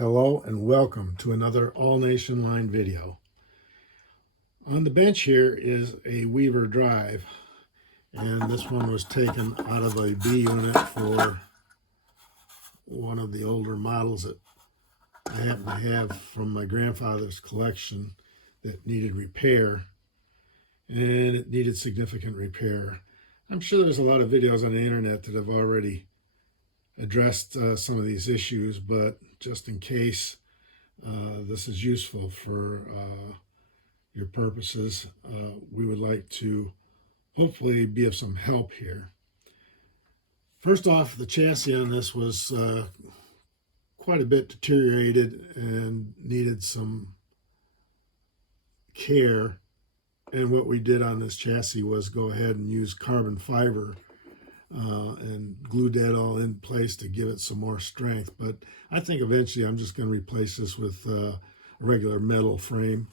Hello and welcome to another All Nation Line video. On the bench here is a Weaver drive, and this one was taken out of a B unit for one of the older models that I happen to have from my grandfather's collection that needed repair, and it needed significant repair. I'm sure there's a lot of videos on the internet that have already addressed some of these issues, but just in case this is useful for your purposes, we would like to hopefully be of some help here. First off, the chassis on this was quite a bit deteriorated and needed some care. And what we did on this chassis was go ahead and use carbon fiber and glued that all in place to give it some more strength. But I think eventually I'm just going to replace this with a regular metal frame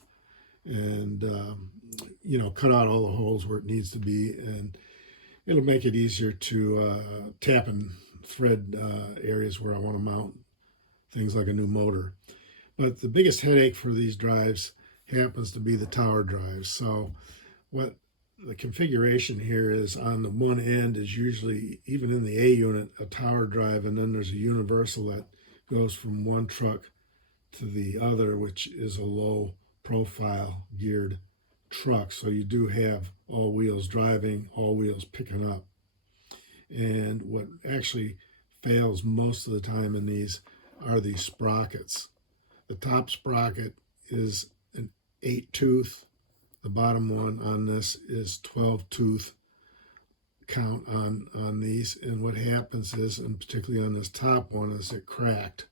and cut out all the holes where it needs to be, and it'll make it easier to tap and thread areas where I want to mount things like a new motor. But the biggest headache for these drives happens to be the tower drives. So what the configuration here is, on the one end is usually, even in the A unit, a tower drive, and then there's a universal that goes from one truck to the other, which is a low profile geared truck. So you do have all wheels driving, all wheels picking up. And what actually fails most of the time in these are these sprockets. The top sprocket is an 8-tooth. The bottom one on this is 12-tooth count on these. And what happens is, and particularly on this top one, is it cracked.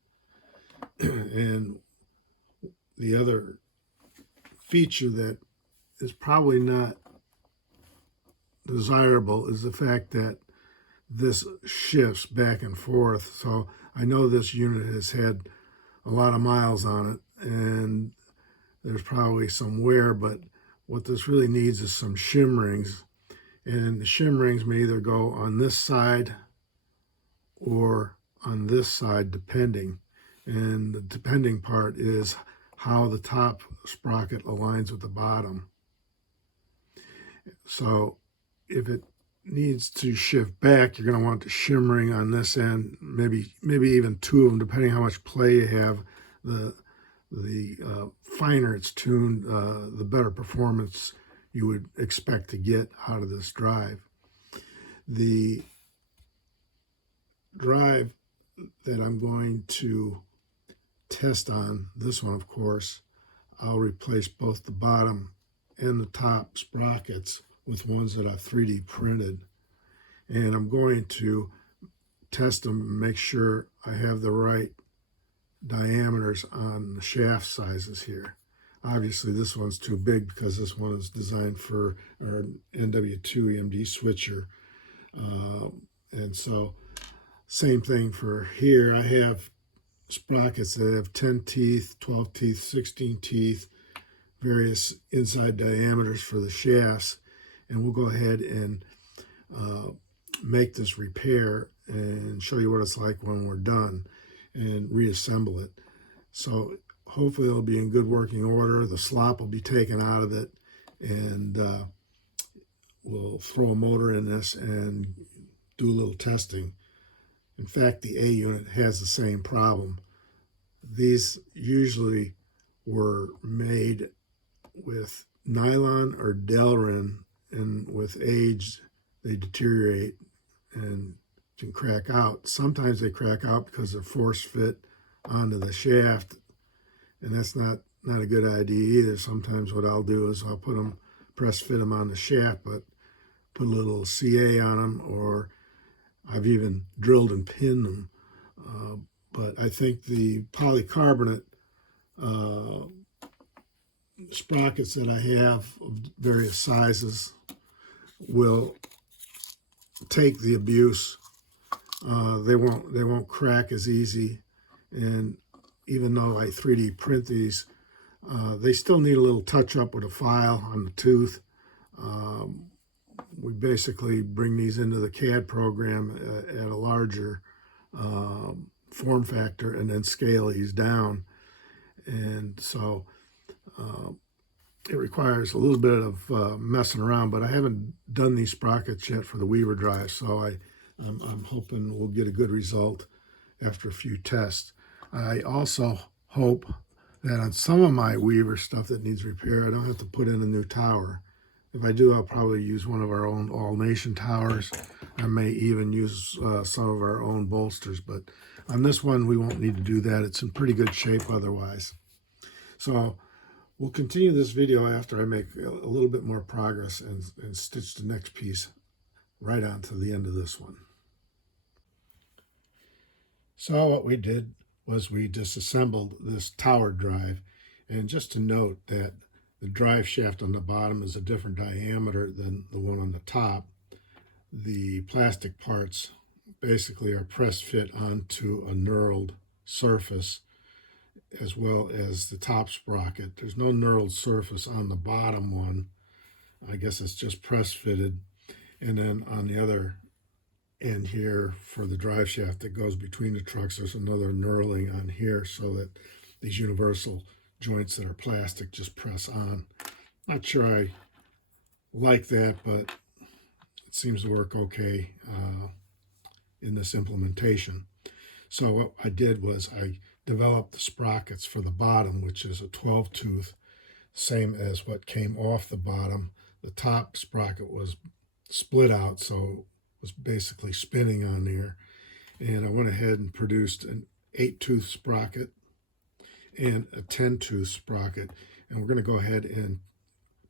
And the other feature that is probably not desirable is the fact that this shifts back and forth. So I know this unit has had a lot of miles on it, and there's probably some wear, but what this really needs is some shim rings, and the shim rings may either go on this side or on this side, depending. And the depending part is how the top sprocket aligns with the bottom. So if it needs to shift back, you're going to want the shim ring on this end, maybe even two of them, depending how much play you have. The finer it's tuned, the better performance you would expect to get out of this drive. The drive that I'm going to test on, this one of course, I'll replace both the bottom and the top sprockets with ones that I've 3D printed. And I'm going to test them and make sure I have the right diameters on the shaft sizes here. Obviously this one's too big because this one is designed for our NW2 EMD switcher, and so same thing for here. I have sprockets that have 10 teeth, 12 teeth, 16 teeth, various inside diameters for the shafts, and we'll go ahead and make this repair and show you what it's like when we're done and reassemble it. So hopefully it'll be in good working order. The slop will be taken out of it, and we'll throw a motor in this and do a little testing. In fact, the A unit has the same problem. These usually were made with nylon or Delrin, and with age they deteriorate and can crack out. Sometimes they crack out because they're force fit onto the shaft, and that's not a good idea either. Sometimes what I'll do is I'll press fit them on the shaft, but put a little CA on them, or I've even drilled and pinned them. But I think the polycarbonate sprockets that I have of various sizes will take the abuse. They won't crack as easy, and even though I 3D print these, they still need a little touch up with a file on the tooth. We basically bring these into the CAD program at a larger form factor and then scale these down. And so it requires a little bit of messing around, but I haven't done these sprockets yet for the Weaver drive, so I'm hoping we'll get a good result after a few tests. I also hope that on some of my Weaver stuff that needs repair, I don't have to put in a new tower. If I do, I'll probably use one of our own all-nation towers. I may even use some of our own bolsters, but on this one, we won't need to do that. It's in pretty good shape otherwise. So we'll continue this video after I make a little bit more progress and stitch the next piece right on to the end of this one. So what we did was we disassembled this tower drive, and just to note that the drive shaft on the bottom is a different diameter than the one on the top. The plastic parts basically are press fit onto a knurled surface, as well as the top sprocket. There's no knurled surface on the bottom one. I guess it's just press fitted. And then on the other end here for the drive shaft that goes between the trucks, there's another knurling on here so that these universal joints that are plastic just press on. Not sure I like that, but it seems to work okay in this implementation. So what I did was I developed the sprockets for the bottom, which is a 12 tooth, same as what came off the bottom. The top sprocket was split out, so it was basically spinning on there. And I went ahead and produced an 8 tooth sprocket and a 10 tooth sprocket. And we're going to go ahead and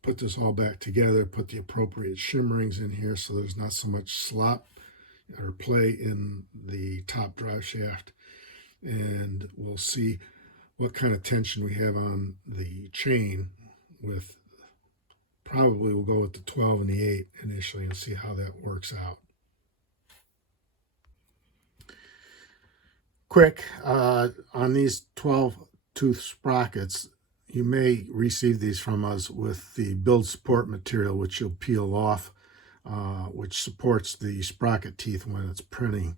put this all back together, put the appropriate shimmerings in here so there's not so much slop or play in the top drive shaft. And we'll see what kind of tension we have on the chain. With probably we'll go with the 12 and the 8 initially and see how that works out. Quick, on these 12 tooth sprockets, you may receive these from us with the build support material, which you'll peel off, which supports the sprocket teeth when it's printing,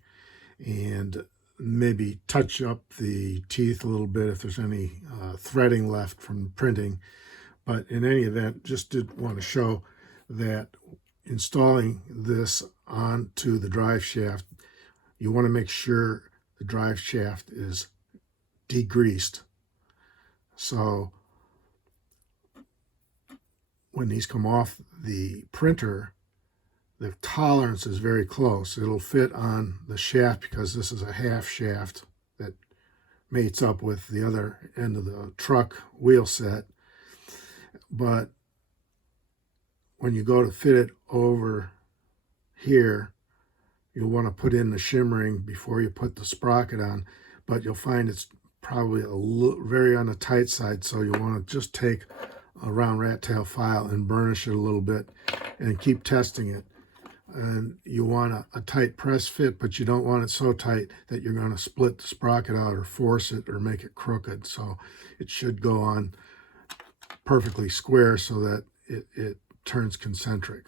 and maybe touch up the teeth a little bit if there's any threading left from printing. But in any event, just did want to show that installing this onto the drive shaft, you want to make sure the drive shaft is degreased. So when these come off the printer, the tolerance is very close. It'll fit on the shaft because this is a half shaft that mates up with the other end of the truck wheel set. But when you go to fit it over here, you'll want to put in the shimmering before you put the sprocket on, but you'll find it's probably very on the tight side, so you want to just take a round rat tail file and burnish it a little bit and keep testing it. And you want a tight press fit, but you don't want it so tight that you're going to split the sprocket out or force it or make it crooked. So it should go on perfectly square so that it turns concentric.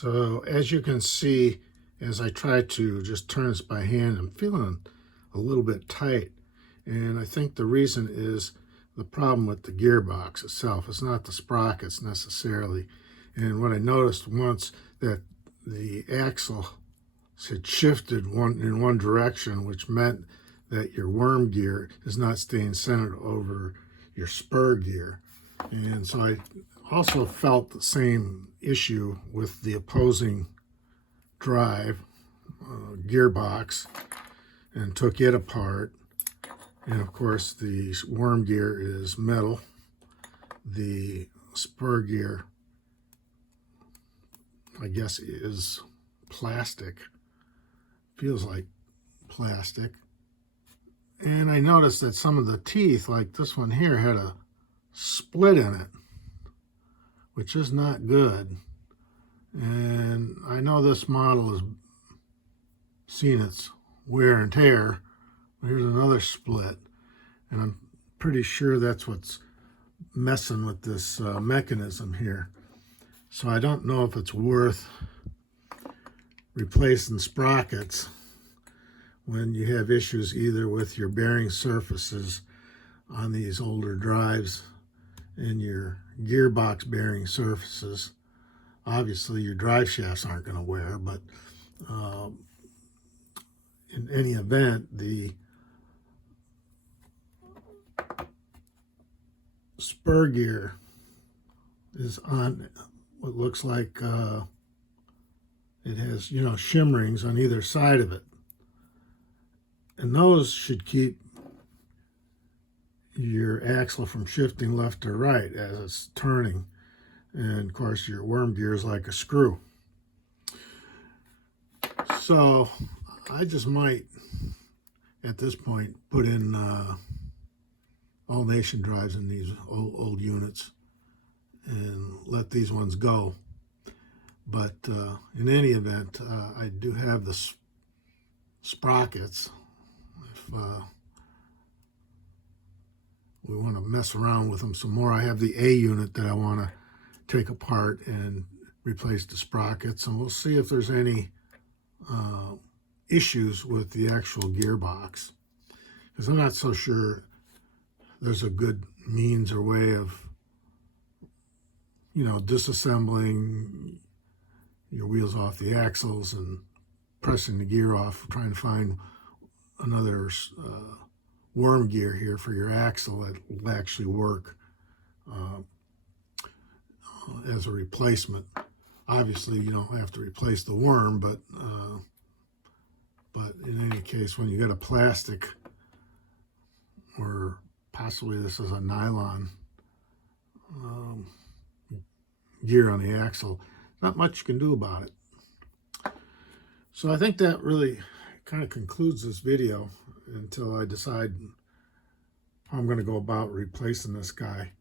So as you can see, as I try to just turn this by hand, I'm feeling a little bit tight. And I think the reason is the problem with the gearbox itself. It's not the sprockets necessarily. And what I noticed once, that the axle had shifted in one direction, which meant that your worm gear is not staying centered over your spur gear. And so I also felt the same issue with the opposing drive gearbox and took it apart. And of course the worm gear is metal. The spur gear I guess is plastic. Feels like plastic. And I noticed that some of the teeth, like this one here, had a split in it, which is not good. And I know this model has seen its wear and tear. Here's another split, and I'm pretty sure that's what's messing with this mechanism here. So I don't know if it's worth replacing sprockets when you have issues either with your bearing surfaces on these older drives and your gearbox bearing surfaces. Obviously your drive shafts aren't going to wear, but in any event, the spur gear is on what looks like it has, shimmerings on either side of it. And those should keep your axle from shifting left or right as it's turning. And of course, your worm gear is like a screw. So I just might, at this point, put in all nation drives in these old units and let these ones go. But in any event, I do have the sprockets. If we want to mess around with them some more, I have the A unit that I want to take apart and replace the sprockets, and we'll see if there's any issues with the actual gearbox, because I'm not so sure there's a good means or way of disassembling your wheels off the axles and pressing the gear off, trying to find another worm gear here for your axle that will actually work as a replacement. Obviously, you don't have to replace the worm, but in any case, when you get a plastic, or possibly this is a nylon gear on the axle, not much you can do about it. So I think that really kind of concludes this video until I decide how I'm going to go about replacing this guy,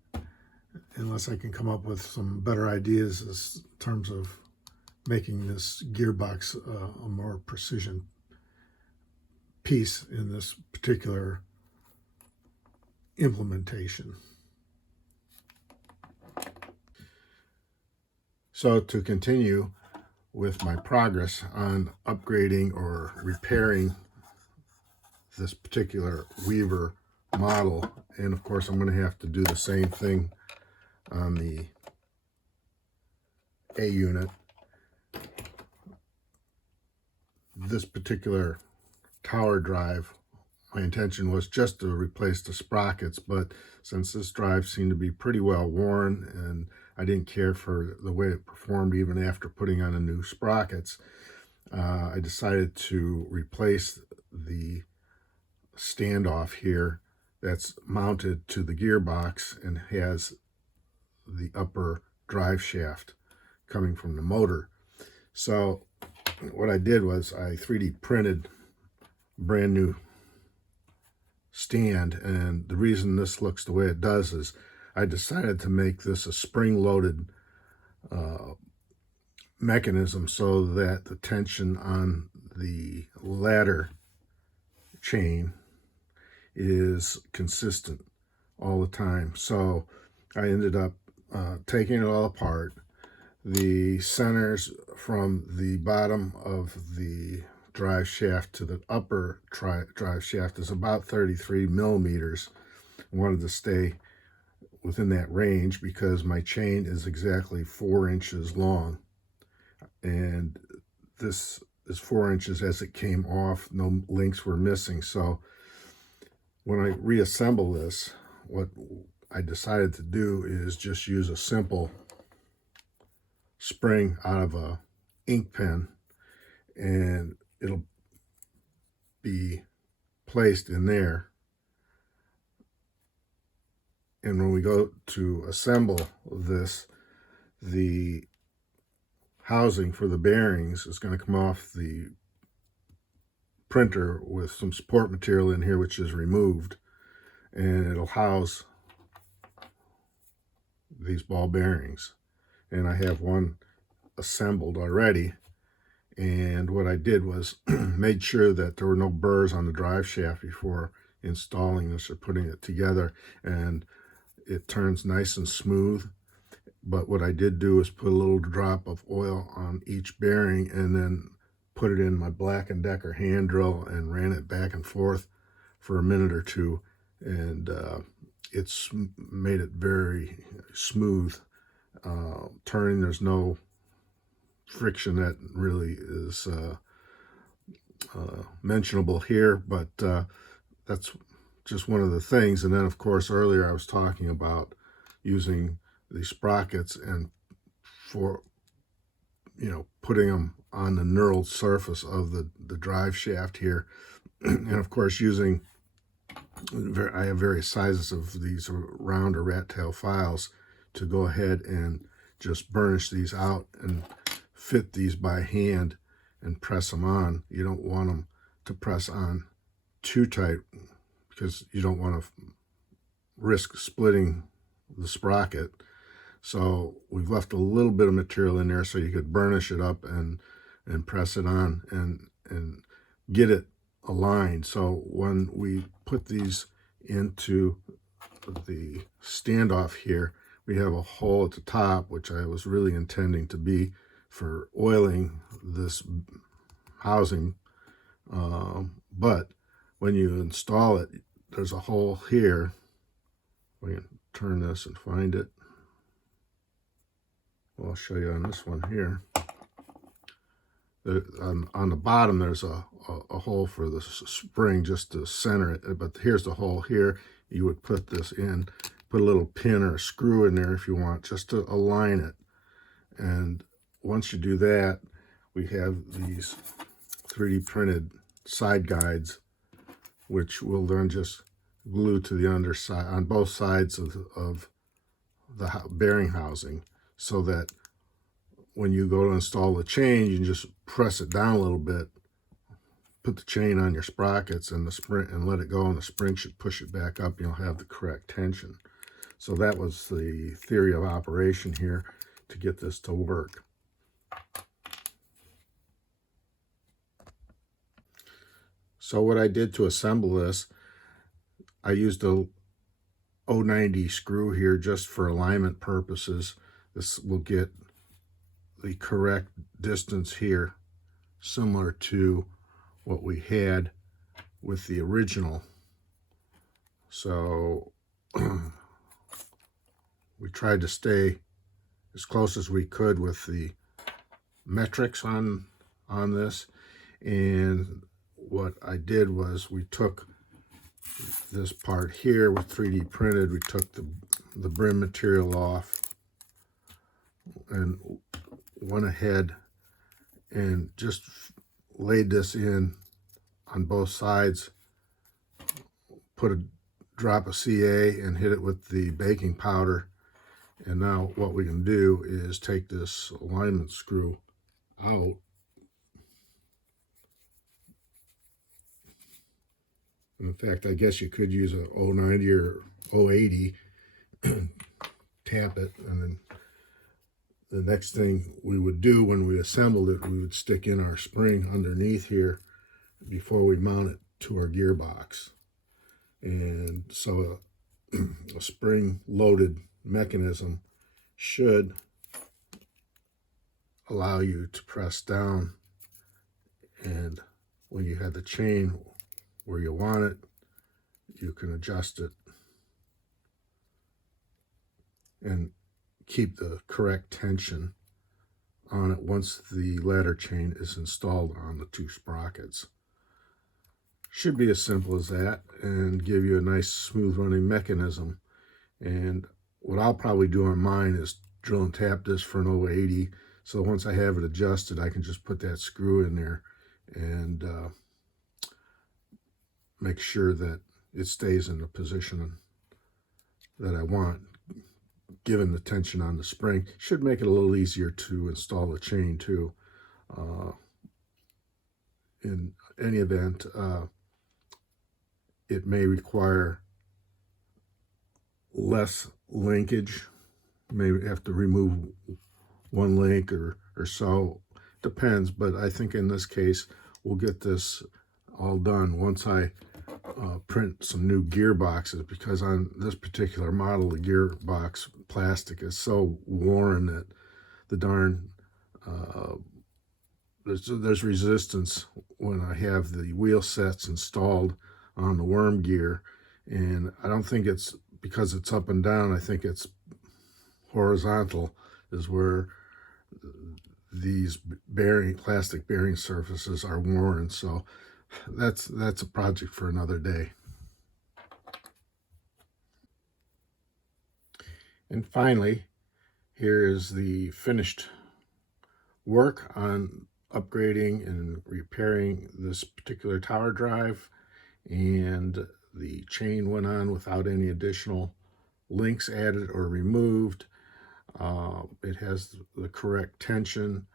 unless I can come up with some better ideas in terms of making this gearbox a more precision piece in this particular implementation. So to continue with my progress on upgrading or repairing this particular Weaver model, and of course I'm going to have to do the same thing on the A unit. This particular tower drive, my intention was just to replace the sprockets, but since this drive seemed to be pretty well worn and I didn't care for the way it performed even after putting on a new sprockets, I decided to replace the standoff here that's mounted to the gearbox and has the upper drive shaft coming from the motor. So what I did was I 3D printed a brand new stand, and the reason this looks the way it does is I decided to make this a spring-loaded mechanism so that the tension on the ladder chain is consistent all the time. So I ended up taking it all apart. The centers from the bottom of the drive shaft to the upper drive shaft is about 33 millimeters. I wanted to stay within that range because my chain is exactly 4 inches long, and this is 4 inches as it came off. No links were missing. So when I reassemble this, what I decided to do is just use a simple spring out of a ink pen, and it'll be placed in there. And when we go to assemble this, the housing for the bearings is going to come off the printer with some support material in here, which is removed, and it'll house these ball bearings. And I have one assembled already, and what I did was made sure that there were no burrs on the drive shaft before installing this or putting it together, and it turns nice and smooth. But what I did do is put a little drop of oil on each bearing and then put it in my Black & Decker hand drill and ran it back and forth for a minute or two, and it's made it very smooth turning. There's no friction that really is mentionable here, but that's just one of the things. And then, of course, earlier I was talking about using the sprockets and for, putting them on the knurled surface of the drive shaft here. And of course, I have various sizes of these round or rat tail files to go ahead and just burnish these out and fit these by hand and press them on. You don't want them to press on too tight because you don't want to risk splitting the sprocket. So we've left a little bit of material in there so you could burnish it up and press it on and get it aligned. So when we put these into the standoff here, we have a hole at the top, which I was really intending to be for oiling this housing. But when you install it, there's a hole here. We can turn this and find it. Well, I'll show you on this one here. On the bottom, there's a hole for the spring just to center it. But here's the hole here. You would put this in, put a little pin or a screw in there if you want, just to align it. And once you do that, we have these 3D printed side guides, which we'll then just glue to the underside on both sides of the bearing housing, so that when you go to install the chain, you can just press it down a little bit, put the chain on your sprockets and the spring and let it go, and the spring should push it back up. You'll have the correct tension. So that was the theory of operation here to get this to work. So what I did to assemble this, I used a 090 screw here just for alignment purposes. This will get the correct distance here, similar to what we had with the original. So we tried to stay as close as we could with the metrics on this. And what I did was we took this part here with 3D printed, we took the brim material off and went ahead and just laid this in on both sides, put a drop of CA and hit it with the baking powder. And now what we can do is take this alignment screw out In fact, I guess you could use a 090 or 080, tap it, and then the next thing we would do when we assembled it, we would stick in our spring underneath here before we mount it to our gearbox. And so a spring-loaded mechanism should allow you to press down, and when you have the chain where you want it, you can adjust it and keep the correct tension on it once the ladder chain is installed on the two sprockets. Should be as simple as that and give you a nice smooth running mechanism. And what I'll probably do on mine is drill and tap this for an 080, so once I have it adjusted, I can just put that screw in there and make sure that it stays in the position that I want. given the tension on the spring. Should make it a little easier to install the chain too. In any event, it may require less linkage. Maybe have to remove one link or so. Depends, but I think in this case we'll get this all done once I print some new gearboxes, because on this particular model the gearbox plastic is so worn that the darn there's resistance when I have the wheel sets installed on the worm gear, and I don't think it's because it's up and down. I think it's horizontal is where these plastic bearing surfaces are worn. So that's a project for another day. And finally, here is the finished work on upgrading and repairing this particular tower drive, and the chain went on without any additional links added or removed. It has the correct tension.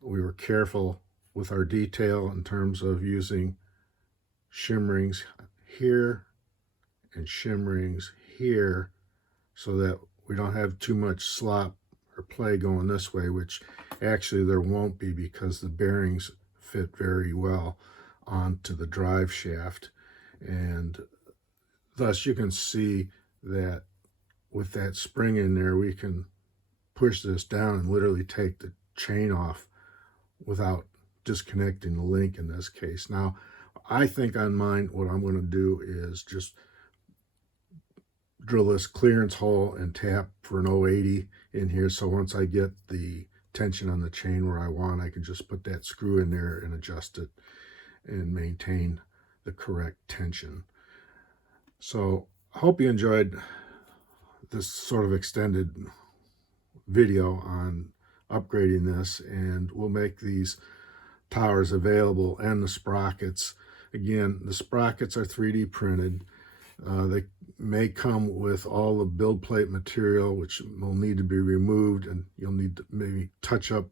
We were careful with our detail in terms of using shimmerings here and shimmerings here so that we don't have too much slop or play going this way, which actually there won't be because the bearings fit very well onto the drive shaft. And thus you can see that with that spring in there, we can push this down and literally take the chain off without disconnecting the link in this case. Now, I think on mine, what I'm going to do is just drill this clearance hole and tap for an 080 in here. So once I get the tension on the chain where I want, I can just put that screw in there and adjust it and maintain the correct tension. So I hope you enjoyed this sort of extended video on upgrading this, and we'll make these towers available and the sprockets. Again, the sprockets are 3D printed. They may come with all the build plate material, which will need to be removed, and you'll need to maybe touch up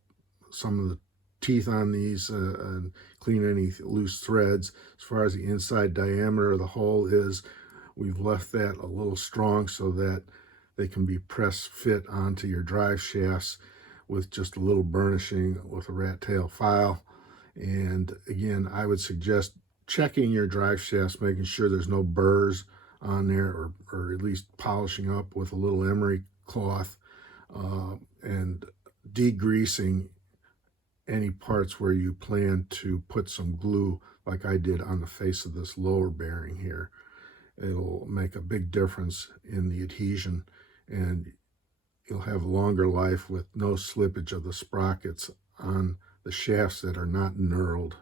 some of the teeth on these and clean any loose threads. As far as the inside diameter of the hole is, we've left that a little strong so that they can be press fit onto your drive shafts with just a little burnishing with a rat tail file. And again, I would suggest checking your drive shafts, making sure there's no burrs on there, or at least polishing up with a little emery cloth, and degreasing any parts where you plan to put some glue like I did on the face of this lower bearing here. It'll make a big difference in the adhesion, and you'll have longer life with no slippage of the sprockets on the shafts that are not knurled.